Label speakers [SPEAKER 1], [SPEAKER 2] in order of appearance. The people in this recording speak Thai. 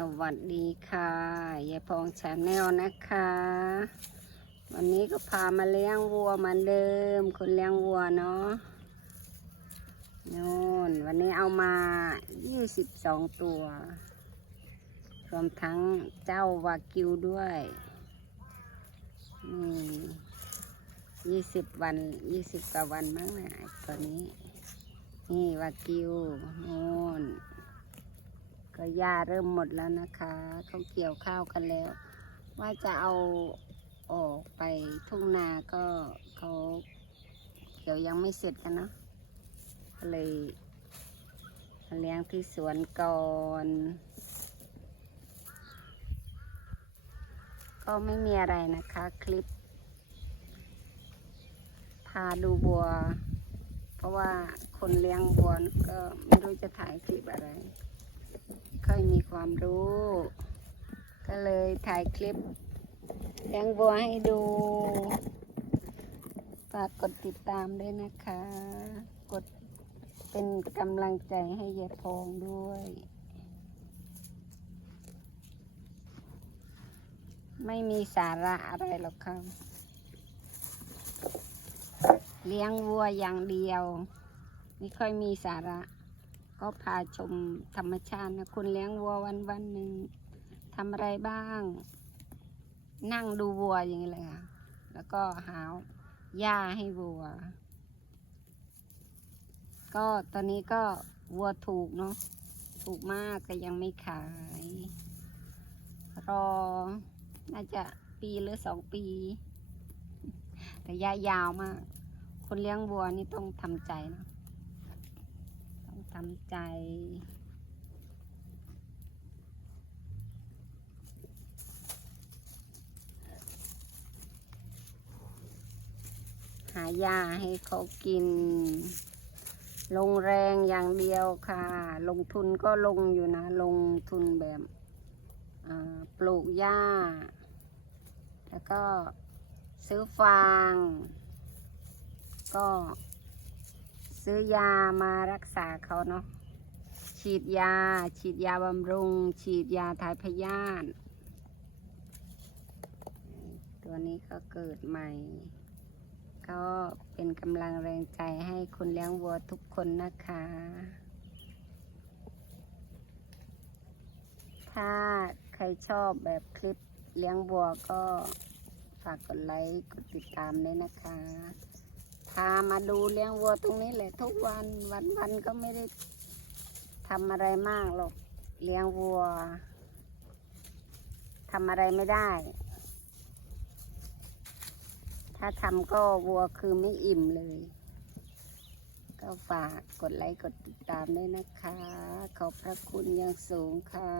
[SPEAKER 1] สวัสดีค่ะยายพองชาแนลนะคะ วันนี้ก็พามาเลี้ยงวัวเหมือนเดิมคนเลี้ยงวัวเนาะนู่นวันนี้เอามา22ตัว รวมทั้งเจ้าวากิวด้วยนี่20วัน20กว่าวันมั้งนะตัวนี้ นี่วากิวนู่น ก็หญ้าเริ่มหมดแล้วนะคะเขาเกี่ยวข้าวกันแล้ว ว่าจะเอาออกไปทุ่งนาก็เขาเกี่ยวยังไม่เสร็จกันเนาะก็เลยเลี้ยงที่สวนก่อนก็ไม่มีอะไรนะคะคลิป พาดูบัว เพราะว่าคนเลี้ยงบัวก็ไม่รู้จะถ่ายคลิปอะไร ค่อยมีความรู้ ก็เลยถ่ายคลิปเลี้ยงบัวให้ดู ฝากกดติดตามด้วยนะคะ กดเป็นกำลังใจให้ยายพองด้วย ไม่มีสาระอะไรหรอกค่ะเลี้ยงวัวอย่างเดียว ไม่ค่อยมีสาระ ก็พาชมธรรมชาตินะคุณเลี้ยงวัววันวันหนึ่งทำอะไรบ้าง นั่งดูวัวอย่างนี้เลยค่ะ แล้วก็หาหญ้าให้วัว ก็ตอนนี้ก็วัวถูกเนาะถูกมากก็ยังไม่ขาย รอ น่าจะปีหรือสองปีระยะยาวมาก คนเลี้ยงวัวนี่ต้องทำใจเนะ ต้องทำใจหายาให้เขากิน ลงแรงอย่างเดียวค่ะ ลงทุนก็ลงอยู่นะ ลงทุนแบบปลูกหญ้า แล้วก็ซื้อฟาง ก็ ซื้อยามารักษาเขาเนาะฉีดยา ฉีดยาบำรุง ฉีดยาถ่ายพยาธิตัวนี้ก็เกิดใหม่ ก็เป็นกำลังแรงใจให้คุณเลี้ยงวัวทุกคนนะคะ ถ้าใครชอบแบบคลิปเลี้ยงวัวก็ฝากกดไลค์ กดติดตามด้วยนะคะ พามาดูเลี้ยงวัวตรงนี้แหละทุกวันวันวันก็ไม่ได้ทำอะไรมากหรอกเลี้ยงวัวทำอะไรไม่ได้ ถ้าทำก็วัวคือไม่อิ่มเลย ก็ฝากกดไลค์กดติดตามด้วยนะคะ ขอบพระคุณอย่างสูงค่ะ